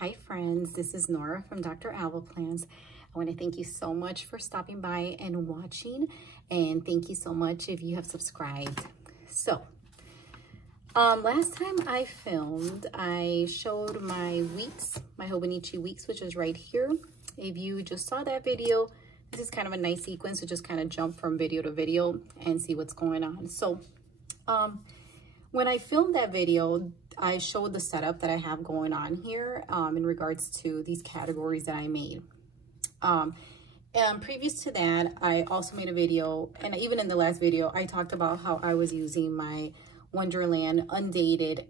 Hi friends, this is Nora from Dr. Alva Plans. I want to thank you so much for stopping by and watching, and thank you so much if you have subscribed. So, last time I filmed, I showed my weeks, my Hobonichi weeks, which is right here. If you just saw that video, this is kind of a nice sequence to just kind of jump from video to video and see what's going on. So, when I filmed that video, I showed the setup that I have going on here in regards to these categories that I made. And previous to that, I also made a video, and even in the last video, I talked about how I was using my Wonderland undated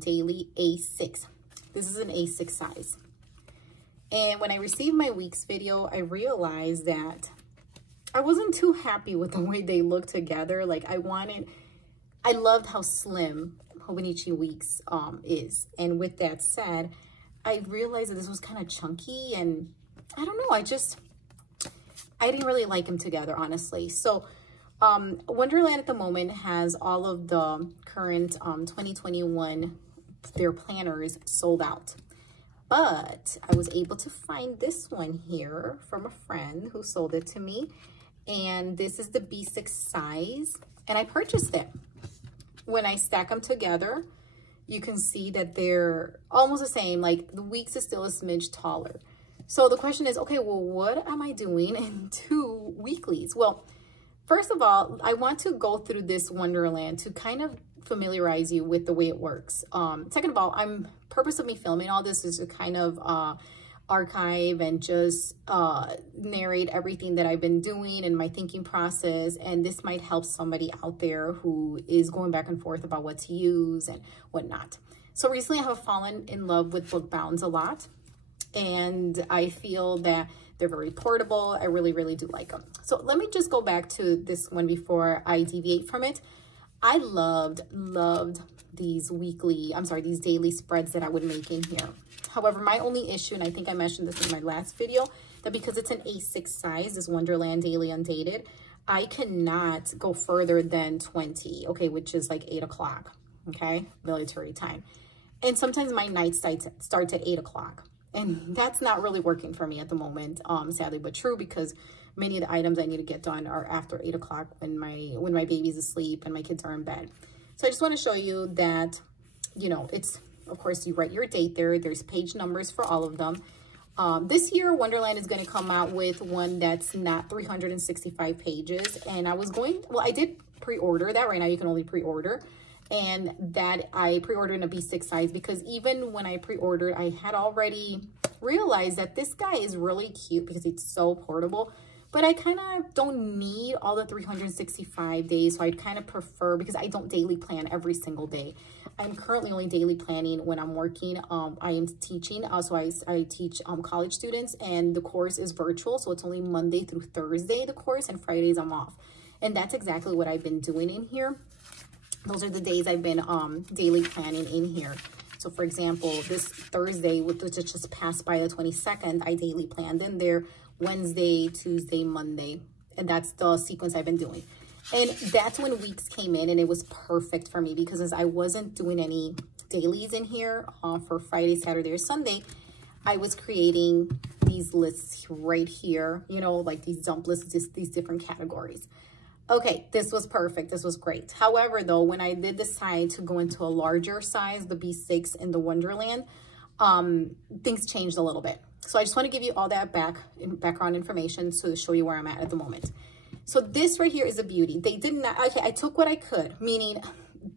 daily A6. This is an A6 size. And when I received my weeks video, I realized that I wasn't too happy with the way they look together. Like I loved how slim Hobonichi weeks is. And with that said, I realized that this was kind of chunky, and I don't know, I didn't really like them together, honestly. So Wonderland at the moment has all of the current 2021, their planners sold out. But I was able to find this one here from a friend who sold it to me. And this is the B6 size, and I purchased it. When I stack them together, you can see that they're almost the same. Like the weeks is still a smidge taller. So the question is, okay, well, what am I doing in two weeklies? Well, first of all, I want to go through this Wonderland to kind of familiarize you with the way it works. Second of all, purpose of me filming all this is to kind of archive and just narrate everything that I've been doing and my thinking process, and this might help somebody out there who is going back and forth about what to use and whatnot. So recently I have fallen in love with book bounds a lot, and I feel that they're very portable. I really, really do like them. So let me just go back to this one before I deviate from it. I loved these these daily spreads that I would make in here. However, my only issue, and I think I mentioned this in my last video, that because it's an A6 size, this Wonderland Daily Undated, I cannot go further than 20, okay, which is like 8 o'clock, okay, military time. And sometimes my night starts at 8 o'clock, and that's not really working for me at the moment, sadly but true, because many of the items I need to get done are after 8 o'clock when my baby's asleep and my kids are in bed. So I just want to show you that, you know, it's, of course, you write your date there. There's page numbers for all of them. This year, Wonderland is going to come out with one that's not 365 pages. And I did pre-order that. Right now, you can only pre-order. And that I pre-ordered in a B6 size, because even when I pre-ordered, I had already realized that this guy is really cute because it's so portable. But I kind of don't need all the 365 days, so I'd kind of prefer, because I don't daily plan every single day. I'm currently only daily planning when I'm working. I am teaching, so I teach college students, and the course is virtual, so it's only Monday through Thursday, the course, and Fridays I'm off. And that's exactly what I've been doing in here. Those are the days I've been daily planning in here. So for example, this Thursday, which just passed by the 22nd, I daily planned in there. Wednesday, Tuesday, Monday, and that's the sequence I've been doing. And that's when weeks came in, and it was perfect for me, because as I wasn't doing any dailies in here for Friday, Saturday, or Sunday, I was creating these lists right here, you know, like these dump lists, just these different categories. Okay, this was perfect. This was great. However, though, when I did decide to go into a larger size, the B6 in the Wonderland, things changed a little bit. So I just want to give you all that background information to show you where I'm at the moment. So this right here is a beauty. They did not, okay, I took what I could, meaning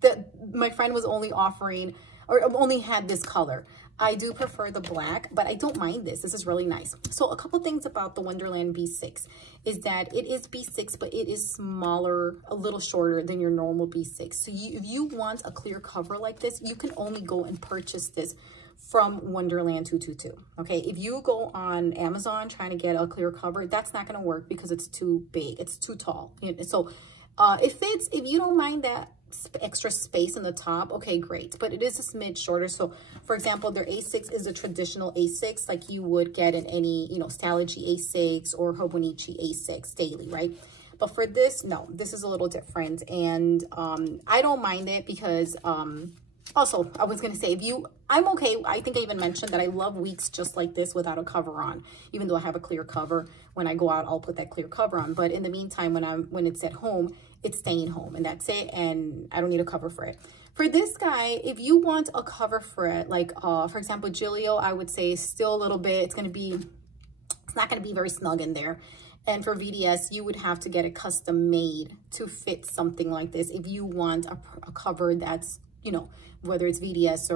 that my friend was only offering, or only had this color. I do prefer the black, but I don't mind this. This is really nice. So a couple things about the Wonderland B6 is that it is B6, but it is smaller, a little shorter than your normal B6. So if you want a clear cover like this, you can only go and purchase this from Wonderland222. Okay, if you go on Amazon trying to get a clear cover, that's not going to work because it's too big, it's too tall. So if you don't mind that extra space in the top, okay, great, but it is a smidge shorter. So for example, their A6 is a traditional A6 like you would get in any, you know, Stylogy A6 or Hobonichi A6 daily, right? But for this, no, this is a little different, and I don't mind it because Also, I was going to say, I'm okay. I think I even mentioned that I love weeks just like this without a cover on, even though I have a clear cover. When I go out, I'll put that clear cover on. But in the meantime, when it's at home, it's staying home, and that's it. And I don't need a cover for it. For this guy, if you want a cover for it, like, for example, Giglio, I would say still a little bit, it's not going to be very snug in there. And for VDS, you would have to get it custom made to fit something like this. If you want a cover that's, you know, whether it's VDS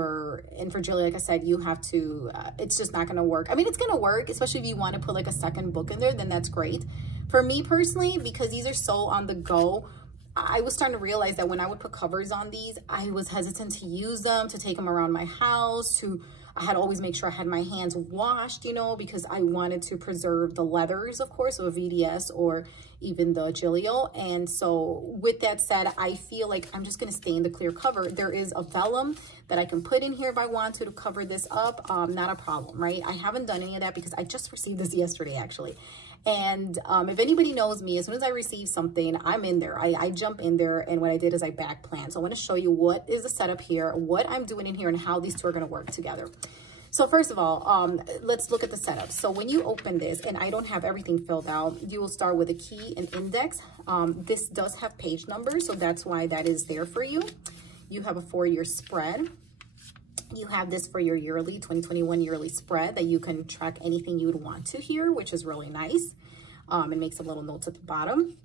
and for Giglio, like I said, you have to, it's just not going to work. I mean, it's going to work, especially if you want to put like a second book in there, then that's great. For me personally, because these are so on the go, I was starting to realize that when I would put covers on these, I was hesitant to use them, to take them around my house, I had to always make sure I had my hands washed, you know, because I wanted to preserve the leathers, of course, of a VDS or even the Giglio. And so with that said, I feel like I'm just going to stay in the clear cover. There is a vellum that I can put in here if I want to cover this up. Not a problem, right? I haven't done any of that because I just received this yesterday, actually. And if anybody knows me, as soon as I receive something, I'm in there. I jump in there, and what I did is I back plan. So I want to show you what is the setup here, what I'm doing in here, and how these two are going to work together. So first of all, let's look at the setup. So when you open this, and I don't have everything filled out, you will start with a key and index. This does have page numbers, so that's why that is there for you. You have a 4-year spread. You have this for your yearly 2021 yearly spread that you can track anything you would want to here, which is really nice. It makes some little notes at the bottom.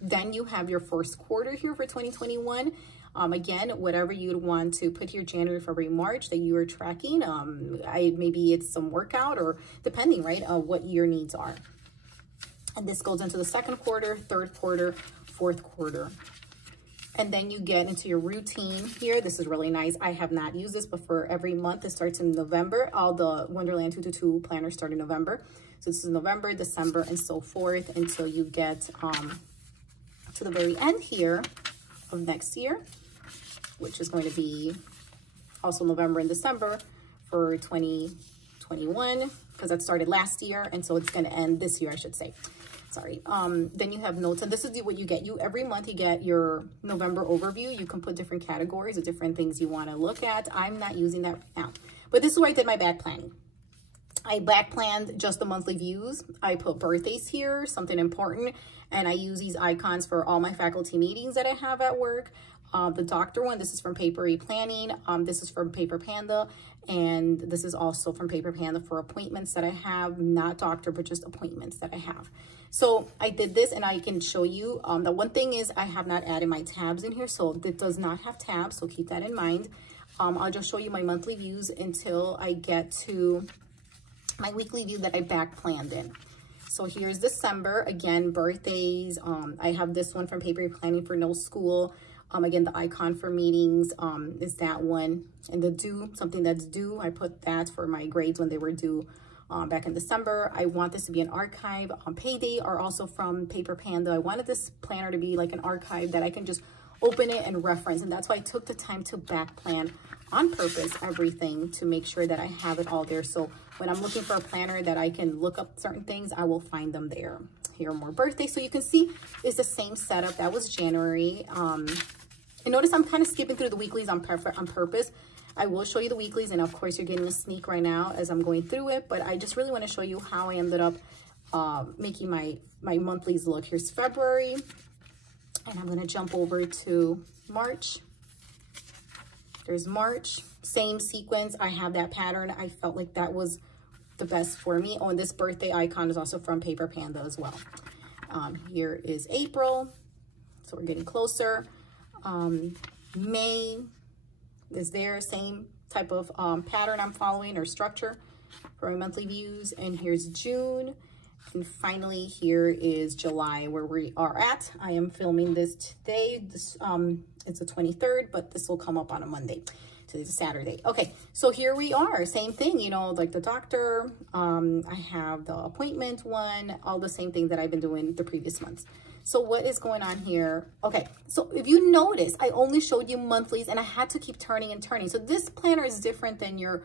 Then you have your first quarter here for 2021. Again, whatever you'd want to put here, January, February, March, that you are tracking. Maybe it's some workout, or depending, right, what your needs are. And this goes into the second quarter, third quarter, fourth quarter. And then you get into your routine here. This is really nice. I have not used this, but for every month, it starts in November. All the Wonderland222 planners start in November. So this is November, December, and so forth until you get to the very end here of next year, which is going to be also November and December for 2021, because that started last year. And so it's going to end this year, I should say. Sorry. Then you have notes, and this is what you get. Every month you get your November overview. You can put different categories of different things you want to look at. I'm not using that now, but this is where I did my back planning. I back planned just the monthly views. I put birthdays here, something important, and I use these icons for all my faculty meetings that I have at work. The doctor one, this is from Papery Planning. This is from Paper Panda, and this is also from Paper Panda for appointments that I have, not doctor, but just appointments that I have. So I did this, and I can show you. The one thing is I have not added my tabs in here, so it does not have tabs, so keep that in mind. I'll just show you my monthly views until I get to my weekly view that I back planned in. So here's December, again, birthdays. I have this one from Paper Planning for no school. Again, the icon for meetings is that one. And the due, something that's due, I put that for my grades when they were due back in December. I want this to be an archive. Payday are also from Paper Panda. I wanted this planner to be like an archive that I can just open it and reference. And that's why I took the time to back plan on purpose everything to make sure that I have it all there. So when I'm looking for a planner that I can look up certain things, I will find them there. Here are more birthdays. So you can see it's the same setup. That was January. And notice I'm kind of skipping through the weeklies on purpose. I will show you the weeklies, and of course you're getting a sneak right now as I'm going through it, but I just really want to show you how I ended up making my monthlies look. Here's February, and I'm going to jump over to March. There's March, same sequence. I have that pattern. I felt like that was the best for me. Oh, and this birthday icon is also from Paper Panda as well. Here is April, so we're getting closer. May is there, same type of pattern I'm following or structure for my monthly views. And here's June. And finally, here is July, where we are at. I am filming this today. This it's the 23rd, but this will come up on a Monday. Today's a Saturday. Okay, so here we are. Same thing, you know, like the doctor. I have the appointment one, all the same things that I've been doing the previous months. So what is going on here? Okay, so if you notice, I only showed you monthlies, and I had to keep turning and turning. So this planner is different than your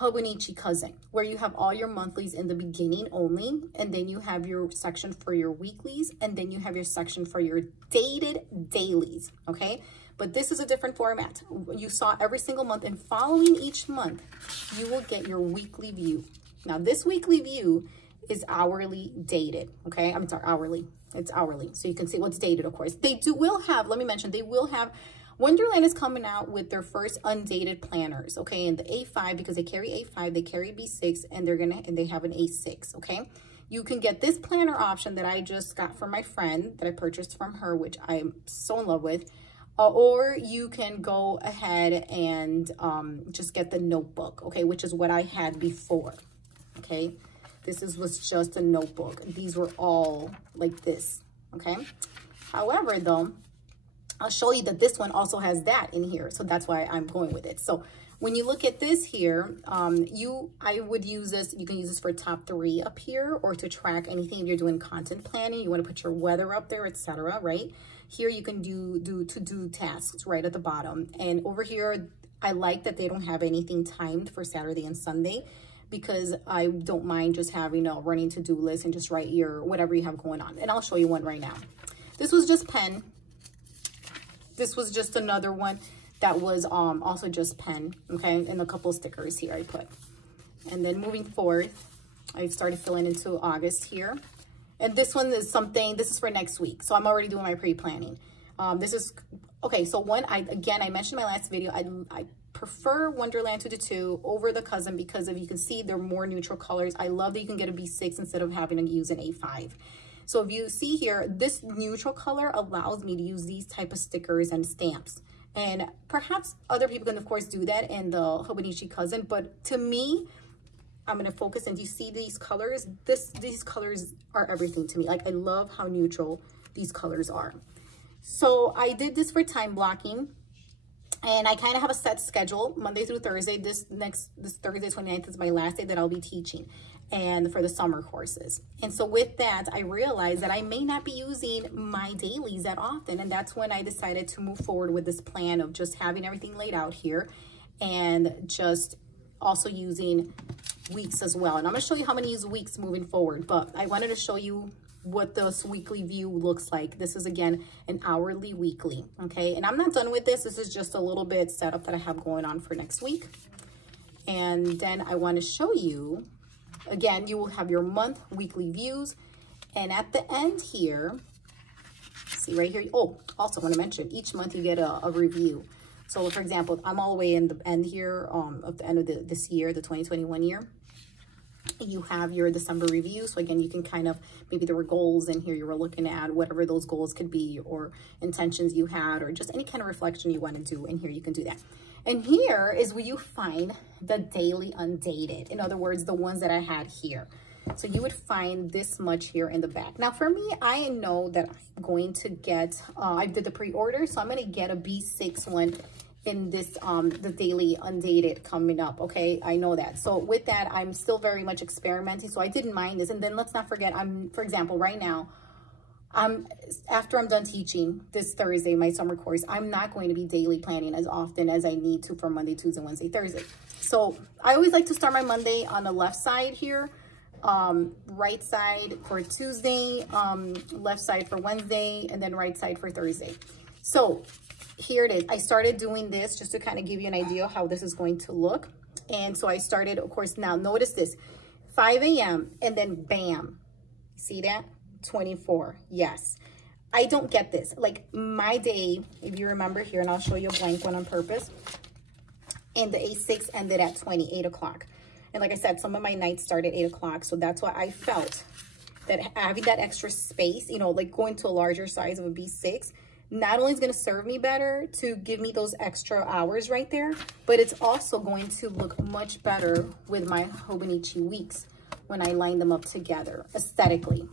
Hobonichi cousin, where you have all your monthlies in the beginning only, and then you have your section for your weeklies, and then you have your section for your dated dailies, okay? but this is a different format. You saw every single month, and following each month, you will get your weekly view. Now, this weekly view is hourly dated, okay? I'm sorry, hourly. It's hourly, so you can see what's dated, of course. They will have, let me mention, they will have, Wonderland is coming out with their first undated planners, okay? And the A5, because they carry A5, they carry B6, and they have an A6, okay? You can get this planner option that I just got from my friend that I purchased from her, which I'm so in love with. Or you can go ahead and just get the notebook, okay? Which is what I had before, okay? Was just a notebook. These were all like this, okay? However, though, I'll show you that this one also has that in here. So that's why I'm going with it. So when you look at this here, I would use this. You can use this for top 3 up here, or to track anything if you're doing content planning. You want to put your weather up there, etc. Right here, you can do to-do tasks right at the bottom. And over here, I like that they don't have anything timed for Saturday and Sunday, because I don't mind just having a running to-do list and just write your whatever you have going on. And I'll show you one right now. This was just pen. This was just another one that was also just pen, okay? And a couple stickers here I put. And then moving forward, I started filling into August here. And this one is something, this is for next week. So I'm already doing my pre-planning. This is, okay, so I mentioned in my last video, I prefer Wonderland222 over the cousin, because if you can see, they're more neutral colors. I love that you can get a B6 instead of having to use an A5. So if you see here, this neutral color allows me to use these type of stickers and stamps. And perhaps other people can, of course, do that in the Hobonichi cousin. But to me, I'm going to focus, and you see these colors? These colors are everything to me. Like, I love how neutral these colors are. So I did this for time blocking. And I kind of have a set schedule, Monday through Thursday. This Thursday, 29th, is my last day that I'll be teaching, and for the summer courses. And so with that, I realized that I may not be using my dailies that often. And that's when I decided to move forward with this plan of just having everything laid out here, and just also using weeks as well. And I'm going to show you how I'm going to use weeks moving forward. But I wanted to show you what this weekly view looks like. This is, again, an hourly weekly, okay? And I'm not done with this. This is just a little bit setup that I have going on for next week. And then I want to show you, again, you will have your month weekly views. And at the end here, see right here, oh, also want to mention, each month you get a review. So for example, I'm all the way in the end here, at the end of this year, the 2021 year. You have your December review. So again, you can kind of, maybe there were goals in here you were looking at, whatever those goals could be, or intentions you had, or just any kind of reflection you want to do in here, you can do that. And here is where you find the daily undated. In other words, the ones that I had here. So you would find this much here in the back. Now for me, I know that I'm going to get, I did the pre-order, so I'm going to get a B6 one in this, the daily undated coming up, okay? I know that. So with that, I'm still very much experimenting, so I didn't mind this. And then let's not forget, for example, right now, after I'm done teaching this Thursday, my summer course, I'm not going to be daily planning as often as I need to for Monday, Tuesday, Wednesday, Thursday. So I always like to start my Monday on the left side here, right side for Tuesday, left side for Wednesday, and then right side for Thursday. So here it is. I started doing this just to kind of give you an idea of how this is going to look. And so I started, of course, now notice this, 5 a.m. and then bam, see that? 24, yes. I don't get this. Like my day, if you remember here, and I'll show you a blank one on purpose, and the A6 ended at 8 o'clock. And like I said, some of my nights started 8 o'clock. So that's why I felt that having that extra space, you know, like going to a larger size of a B6, not only is going to serve me better to give me those extra hours right there, but it's also going to look much better with my Hobonichi weeks when I line them up together, aesthetically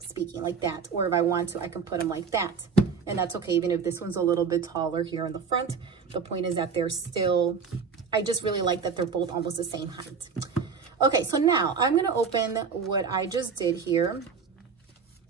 speaking, like that. Or if I want to, I can put them like that. And that's okay, even if this one's a little bit taller here in the front. The point is that they're still, I just really like that they're both almost the same height. Okay, so now I'm going to open what I just did here.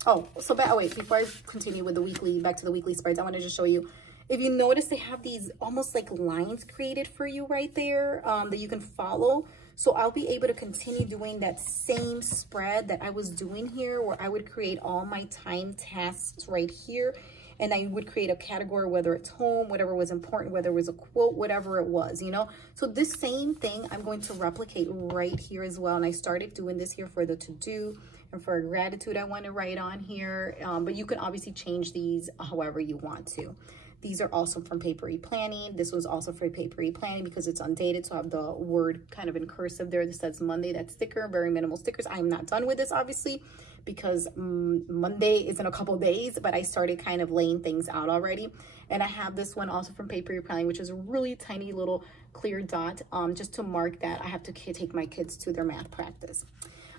Oh, so wait, before I continue with the weekly, back to the weekly spreads, I want to just show you, if you notice, they have these almost like lines created for you right there that you can follow. So I'll be able to continue doing that same spread that I was doing here, where I would create all my time tasks right here. and I would create a category, whether it's home, whatever was important, whether it was a quote, whatever it was, you know. So this same thing I'm going to replicate right here as well. And I started doing this here for the to-do and for a gratitude I want to write on here. But you can obviously change these however you want to. These are also from Papery Planning. This was also for Papery Planning because it's undated. So I have the word kind of in cursive there that says Monday. That sticker, very minimal stickers. I'm not done with this, obviously, because Monday is in a couple days, but I started kind of laying things out already. And I have this one also from Papery Planning, which is a really tiny little clear dot, just to mark that I have to take my kids to their math practice.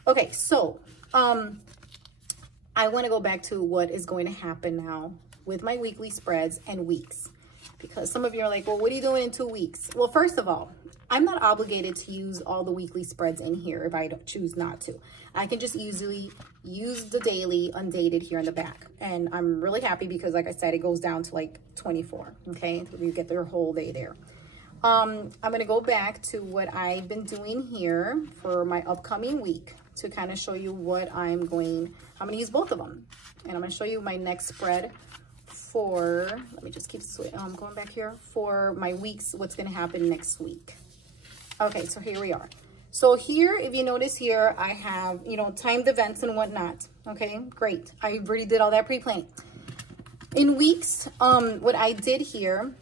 Okay, so I want to go back to what is going to happen now with my weekly spreads and weeks, because some of you are like, well, what are you doing in 2 weeks? Well, first of all, I'm not obligated to use all the weekly spreads in here if I don't choose not to. I can just easily use the daily undated here in the back. And I'm really happy because, like I said, it goes down to like 24, okay? You get their whole day there. I'm going to go back to what I've been doing here for my upcoming week to kind of show you what I'm going to use both of them. And I'm going to show you my next spread for, let me just keep going back here, for my weeks, what's going to happen next week. Okay, so here we are. So here, if you notice here, I have, you know, timed events and whatnot. Okay, great. I already did all that pre-planning. In weeks, what I did here,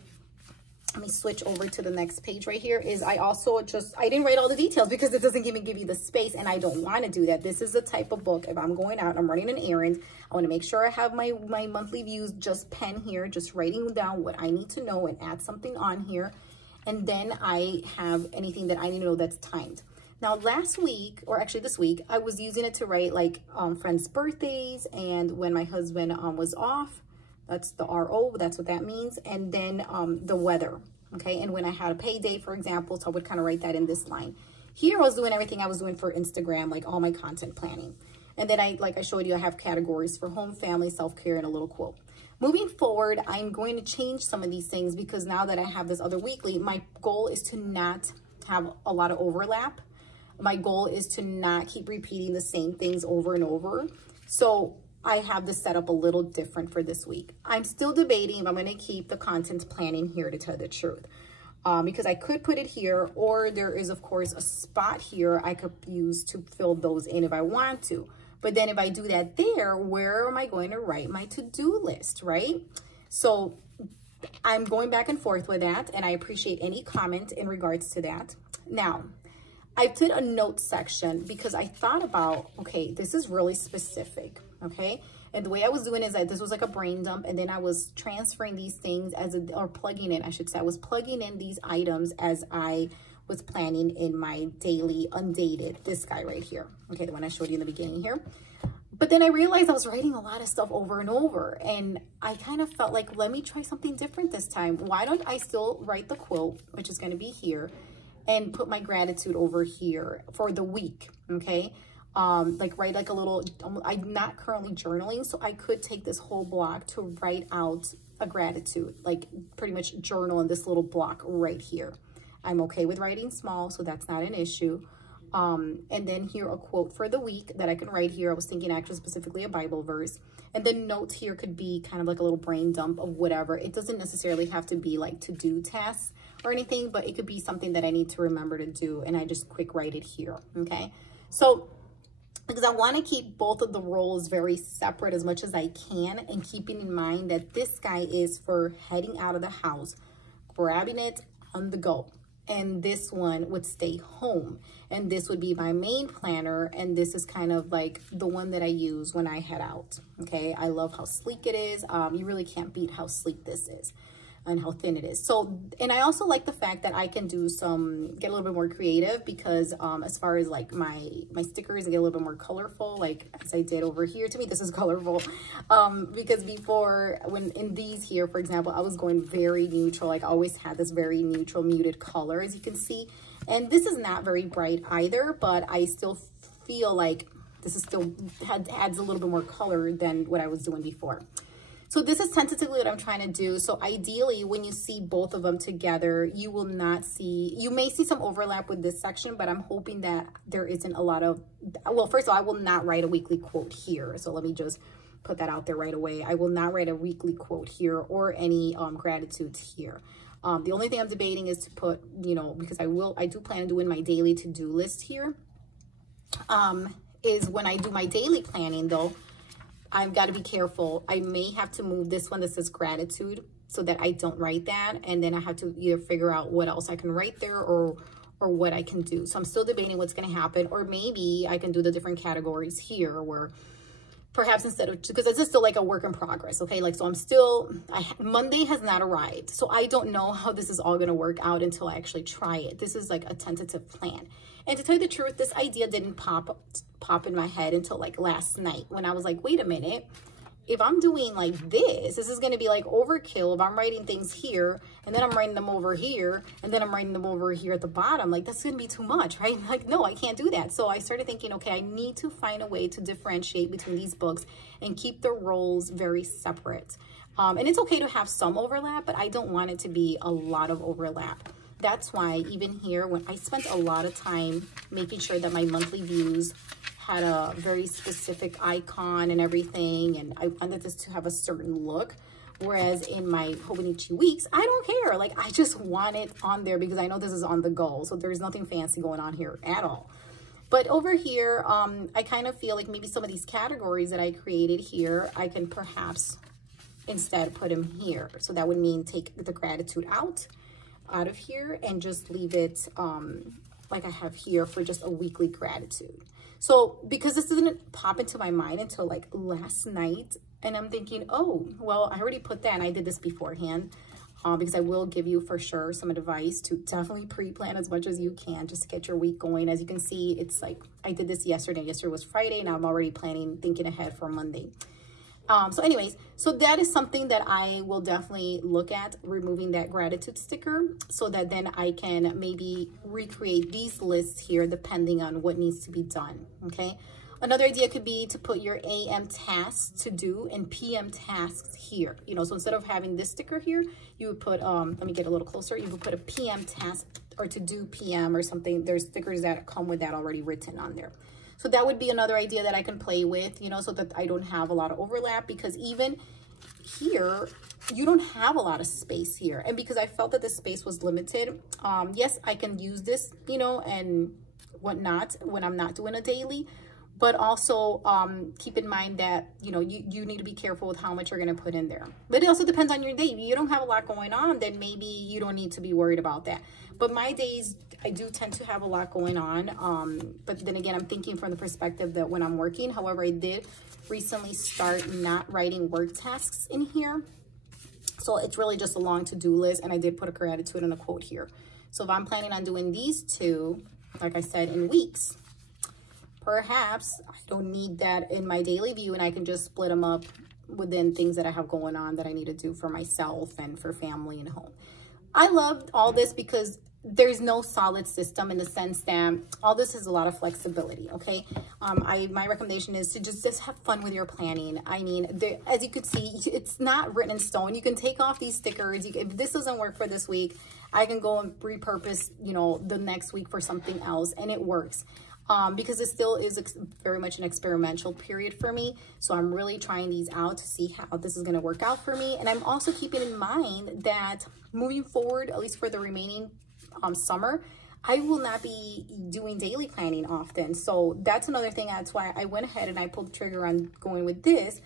let me switch over to the next page right here, is I also I didn't write all the details because it doesn't even give you the space, and I don't want to do that. This is the type of book, if I'm going out, I'm running an errand, I want to make sure I have my monthly views, just pen here, just writing down what I need to know and add something on here. And then I have anything that I need to know that's timed. Now, last week, or actually this week, I was using it to write like friends' birthdays and when my husband was off. That's the RO, that's what that means. And then the weather, okay? And when I had a payday, for example, so I would kind of write that in this line. Here I was doing everything I was doing for Instagram, like all my content planning. And then like I showed you, I have categories for home, family, self-care, and a little quote. Moving forward, I'm going to change some of these things because now that I have this other weekly, my goal is to not have a lot of overlap. My goal is to not keep repeating the same things over and over. So I have this set up a little different for this week. I'm still debating if I'm going to keep the content planning here, to tell the truth, because I could put it here, or there is, of course, a spot here I could use to fill those in if I want to. But then if I do that there, where am I going to write my to-do list, right? So I'm going back and forth with that, and I appreciate any comment in regards to that. Now, I did a note section because I thought about, okay, this is really specific, okay? And the way I was doing is that this was like a brain dump, and then I was transferring these things or plugging in, I should say. I was plugging in these items as I was planning in my daily undated, this guy right here, okay, the one I showed you in the beginning here. But then I realized I was writing a lot of stuff over and over, and I kind of felt like, let me try something different this time. Why don't I still write the quote, which is going to be here, and put my gratitude over here for the week, okay? Like write like a little, I'm not currently journaling, so I could take this whole block to write out a gratitude, like pretty much journal in this little block right here. I'm okay with writing small, so that's not an issue. And then here a quote for the week that I can write here. I was thinking actually specifically a Bible verse. And then notes here could be kind of like a little brain dump of whatever. It doesn't necessarily have to be like to-do tasks or anything, but it could be something that I need to remember to do, and I just quick write it here, okay? So, because I want to keep both of the roles very separate as much as I can, and keeping in mind that this guy is for heading out of the house, grabbing it on the go. And this one would stay home, and this would be my main planner, and this is kind of like the one that I use when I head out, okay? I love how sleek it is. You really can't beat how sleek this is and how thin it is. So, and I also like the fact that I can do get a little bit more creative, because as far as like my stickers, get a little bit more colorful, like as I did over here. To me, this is colorful, because before, when in these here, for example, I was going very neutral. Like I always had this very neutral muted color, as you can see. And this is not very bright either, but I still feel like this is still adds a little bit more color than what I was doing before. So this is tentatively what I'm trying to do. So ideally, when you see both of them together, you will not see, you may see some overlap with this section, but I'm hoping that there isn't a lot of, well, first of all, I will not write a weekly quote here. So let me just put that out there right away. I will not write a weekly quote here or any gratitudes here. The only thing I'm debating is to put, you know, because I do plan on doing my daily to-do list here. Is when I do my daily planning though, I've got to be careful. I may have to move this one that says gratitude so that I don't write that. And then I have to either figure out what else I can write there or what I can do. So I'm still debating what's going to happen. Or maybe I can do the different categories here where perhaps instead of, because this is still like a work in progress. Okay. Like, so I'm still, Monday has not arrived. So I don't know how this is all going to work out until I actually try it. This is like a tentative plan. And to tell you the truth, this idea didn't pop in my head until like last night when I was like, wait a minute, if I'm doing like this is going to be like overkill. If I'm writing things here and then I'm writing them over here and then I'm writing them over here at the bottom, like that's going to be too much, right? Like, no, I can't do that. So I started thinking, okay, I need to find a way to differentiate between these books and keep the roles very separate. And it's okay to have some overlap, but I don't want it to be a lot of overlap. That's why even here, when I spent a lot of time making sure that my monthly views had a very specific icon and everything, and I wanted this to have a certain look. Whereas in my Hobonichi weeks, I don't care. Like, I just want it on there because I know this is on the go. So there's nothing fancy going on here at all. But over here, I kind of feel like maybe some of these categories that I created here, I can perhaps instead put them here. So that would mean take the gratitude out of here and just leave it like I have here for just a weekly gratitude. So because this didn't pop into my mind until like last night, and I'm thinking, oh, well, I already put that and I did this beforehand because I will give you for sure some advice to definitely pre-plan as much as you can just to get your week going. As you can see, it's like I did this yesterday. Yesterday was Friday. Now I'm already planning, thinking ahead for Monday. So anyways, so that is something that I will definitely look at, removing that gratitude sticker so that then I can maybe recreate these lists here depending on what needs to be done. Okay. Another idea could be to put your AM tasks to do and PM tasks here. You know, so instead of having this sticker here, you would put, let me get a little closer. You would put a PM task or to do PM or something. There's stickers that come with that already written on there. So that would be another idea that I can play with, you know, so that I don't have a lot of overlap, because even here, you don't have a lot of space here. And because I felt that the space was limited, yes, I can use this, you know, and whatnot when I'm not doing a daily, but also keep in mind that, you know, you need to be careful with how much you're going to put in there. But it also depends on your day. If you don't have a lot going on, then maybe you don't need to be worried about that. But my days, I do tend to have a lot going on. But then again, I'm thinking from the perspective that when I'm working. However, I did recently start not writing work tasks in here. So it's really just a long to-do list. And I did put a gratitude and a quote here. So if I'm planning on doing these two, like I said, in weeks, perhaps I don't need that in my daily view and I can just split them up within things that I have going on that I need to do for myself and for family and home. I love all this because there's no solid system in the sense that all this is a lot of flexibility, okay? My recommendation is to just have fun with your planning. I mean, as you could see, it's not written in stone. You can take off these stickers. If this doesn't work for this week, I can go and repurpose, you know, the next week for something else, and it works. Because it still is very much an experimental period for me. So I'm really trying these out to see how this is going to work out for me. And I'm also keeping in mind that moving forward, at least for the remaining summer, I will not be doing daily planning often. So that's another thing. That's why I went ahead and I pulled the trigger on going with this,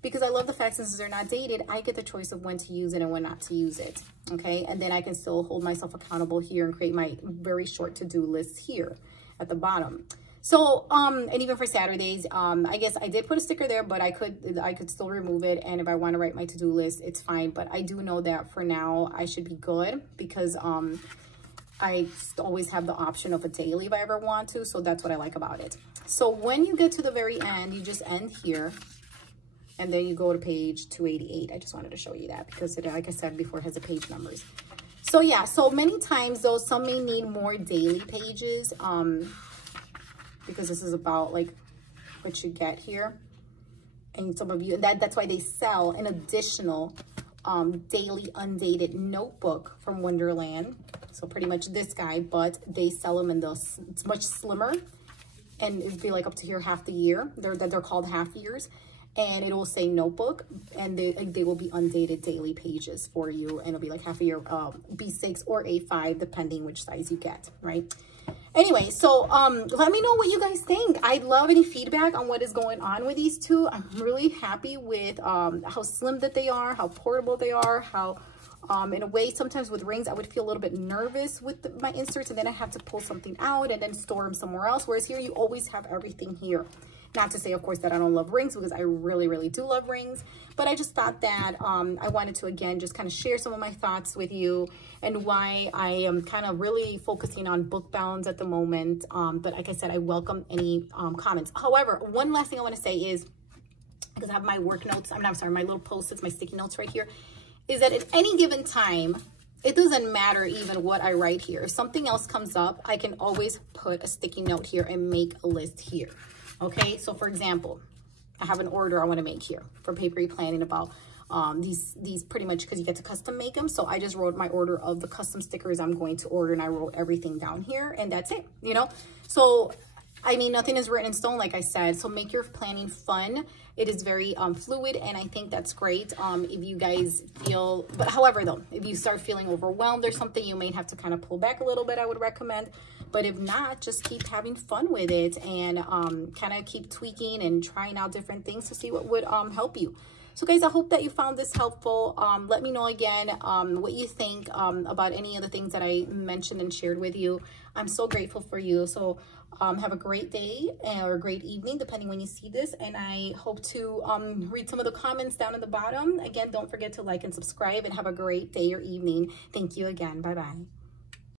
because I love the fact since they're not dated, I get the choice of when to use it and when not to use it. Okay. And then I can still hold myself accountable here and create my very short to-do list here at the bottom. So and even for Saturdays, I guess I did put a sticker there, but I could still remove it, and if I want to write my to-do list, it's fine. But I do know that for now I should be good, because I always have the option of a daily if I ever want to. So that's what I like about it. So when you get to the very end, you just end here and then you go to page 288. I just wanted to show you that because it, like I said before, it has the page numbers. So yeah, so many times though, some may need more daily pages because this is about like what you get here. And some of you, and that's why they sell an additional daily undated notebook from Wonderland. So pretty much this guy, but they sell them in this, it's much slimmer, and it'd be like up to here half the year. They're called half years. and it will say notebook, and they will be undated daily pages for you, and it'll be like half of your B6 or A5 depending which size you get, right? Anyway, so let me know what you guys think. I'd love any feedback on what is going on with these two. I'm really happy with how slim that they are, how portable they are, how in a way sometimes with rings I would feel a little bit nervous with my inserts, and then I have to pull something out and then store them somewhere else, whereas here you always have everything here. Not to say, of course, that I don't love rings, because I really, really do love rings. But I just thought that I wanted to, again, just kind of share some of my thoughts with you and why I am kind of really focusing on book bounds at the moment. But like I said, I welcome any comments. However, one last thing I want to say is, because I have my work notes, I'm sorry, my little post-its, my sticky notes right here, is that at any given time, it doesn't matter even what I write here. If something else comes up, I can always put a sticky note here and make a list here. Okay, so for example, I have an order I want to make here for papery planning about these pretty much, because you get to custom make them. So I just wrote my order of the custom stickers I'm going to order, and I wrote everything down here, and that's it, you know. So I mean, nothing is written in stone, like I said. So make your planning fun. It is very fluid, and I think that's great. If you guys feel, but however though, if you start feeling overwhelmed or something, you may have to kind of pull back a little bit, I would recommend. But if not, just keep having fun with it, and kind of keep tweaking and trying out different things to see what would help you. So guys, I hope that you found this helpful. Let me know again what you think about any of the things that I mentioned and shared with you. I'm so grateful for you. So have a great day or a great evening, depending when you see this. And I hope to read some of the comments down at the bottom. Again, don't forget to like and subscribe, and have a great day or evening. Thank you again. Bye-bye.